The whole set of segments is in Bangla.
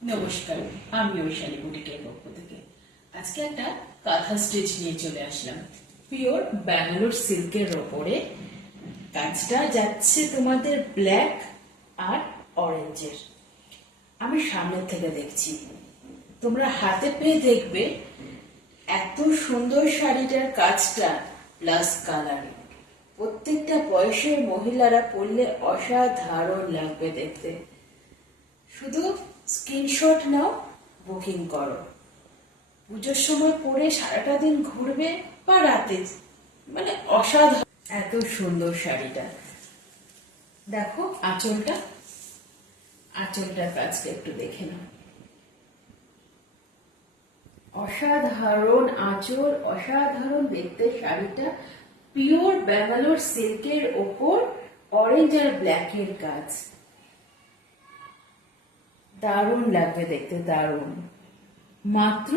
নমস্কার, আমি ঐশালী বুটিকের পক্ষ থেকে আজকে একটা কাঁথা স্টিচ নিয়ে চলে আসলাম। পিওর ব্যাঙ্গালোর সিল্কের ওপরে কাজটা যাচ্ছে তোমাদের ব্ল্যাক আর অরেঞ্জের। আমি সামনের থেকে দেখছি, তোমরা হাতে পেয়ে দেখবে এত সুন্দর শাড়িটার কাজটা প্লাস কালার। প্রত্যেকটা বয়সের মহিলারা পরলে অসাধারণ লাগবে দেখতে। শুধু স্ক্রিনশট নাও, বুকিং করো। পুজোর সময় পরে সারাটা দিন ঘুরবে বা রাতে, মানে অসাধারণ। এত সুন্দর শাড়িটা দেখো, আঁচলটার কাজটা একটু দেখে নাও। অসাধারণ আঁচল, অসাধারণ দেখতে শাড়িটা। পিওর ব্যাঙ্গালোর সিল্কের ওপর অরেঞ্জ আর ব্ল্যাকের কাজ, দারুণ লাগবে দেখতে, দারুণ। মাত্র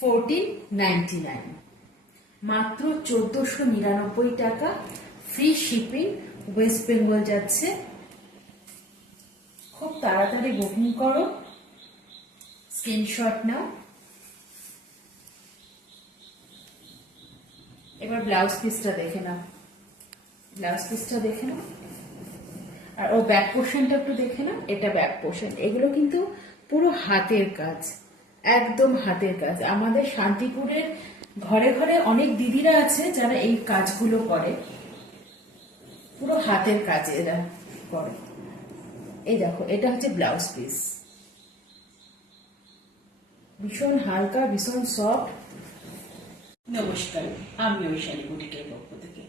1499, মাত্র 1499 টাকা। ফ্রি শিপিং, ওয়েস্ট বেঙ্গল যাচ্ছে। খুব তাড়াতাড়ি বুকিং করো, স্ক্রিনশট নাও। এবার ব্লাউজ পিসটা দেখে নাও, ব্লাউজ পিসটা দেখে নাও। আর ও ব্যাক পোর্শনটা একটু দেখে নাও, এটা ব্যাক পোর্শন। এগুলো কিন্তু পুরো হাতের কাজ, একদম হাতের কাজ। আমাদের শান্তিপুরের ঘরে ঘরে অনেক দিদিরা আছে যারা এই কাজগুলো করে, পুরো হাতের কাজ এরা করে। এই দেখো, এটা হচ্ছে ব্লাউজ পিস, ভীষণ হালকা, ভীষণ সফট। নমস্কার, আমি ঐশালী বুটিকের পক্ষ থেকে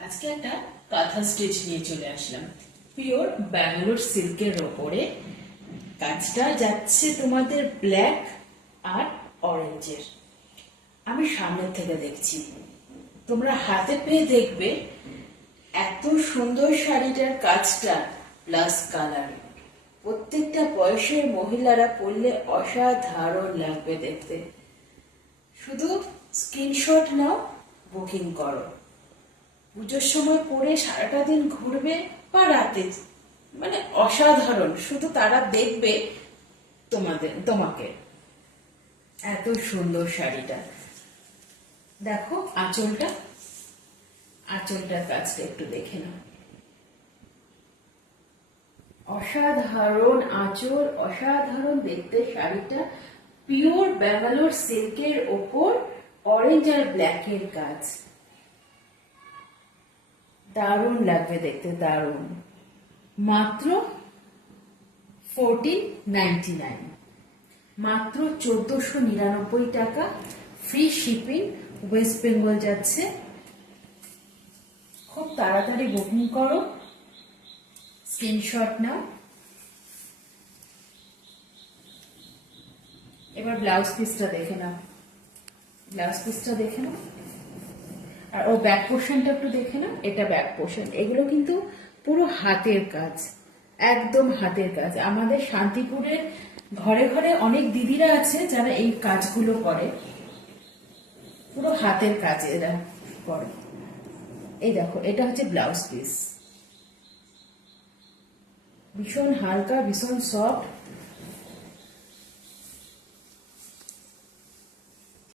আজকে একটা কাঁথা স্টিচ নিয়ে চলে আসলাম। পিওর ব্যাঙ্গালোর সিল্কের ওপরে কাজটা যাচ্ছে তোমাদের ব্ল্যাক আর অরেঞ্জের। আমি সামনের থেকে দেখছি, তোমরা হাতে পেয়ে দেখবে এত সুন্দর শাড়িটার কাজটা প্লাস কালার। প্রত্যেকটা বয়সের মহিলারা পরলে অসাধারণ লাগবে দেখতে। শুধু স্ক্রিনশট নাও, বুকিং করো। পুজোর সময় পরে সারাটা দিন ঘুরবে বা রাতে, মানে অসাধারণ। শুধু তারা দেখবে তোমাকে। এত সুন্দর শাড়িটা দেখো, আঁচলটার কাজটা একটু দেখে নাও। অসাধারণ আঁচল, অসাধারণ দেখতে শাড়িটা। পিওর ব্যাঙ্গালোর সিল্কের ওপর অরেঞ্জ আর ব্ল্যাকের কাজ, দারুণ লাগবে দেখতে, দারুণ। মাত্র 1499, মাত্র 1499 টাকা। ফ্রি শিপিং, ওয়েস্ট বেঙ্গল যাচ্ছে। খুব তাড়াতাড়ি বুকিং করো, স্ক্রিনশট নাও। এবার ব্লাউজ পিসটা দেখে নাও, ব্লাউজ পিসটা দেখে নাও। আর ও ব্যাক পোর্শনটা একটু দেখে নাও, এটা ব্যাক পোর্শন। এগুলো কিন্তু পুরো হাতের কাজ, একদম হাতের কাজ। আমাদের শান্তিপুরের ঘরে ঘরে অনেক দিদিরা আছে যারা এই কাজগুলো করে, পুরো হাতের কাজ এরা করে। এই দেখো, এটা হচ্ছে ব্লাউজ পিস, ভীষণ হালকা, ভীষণ সফট।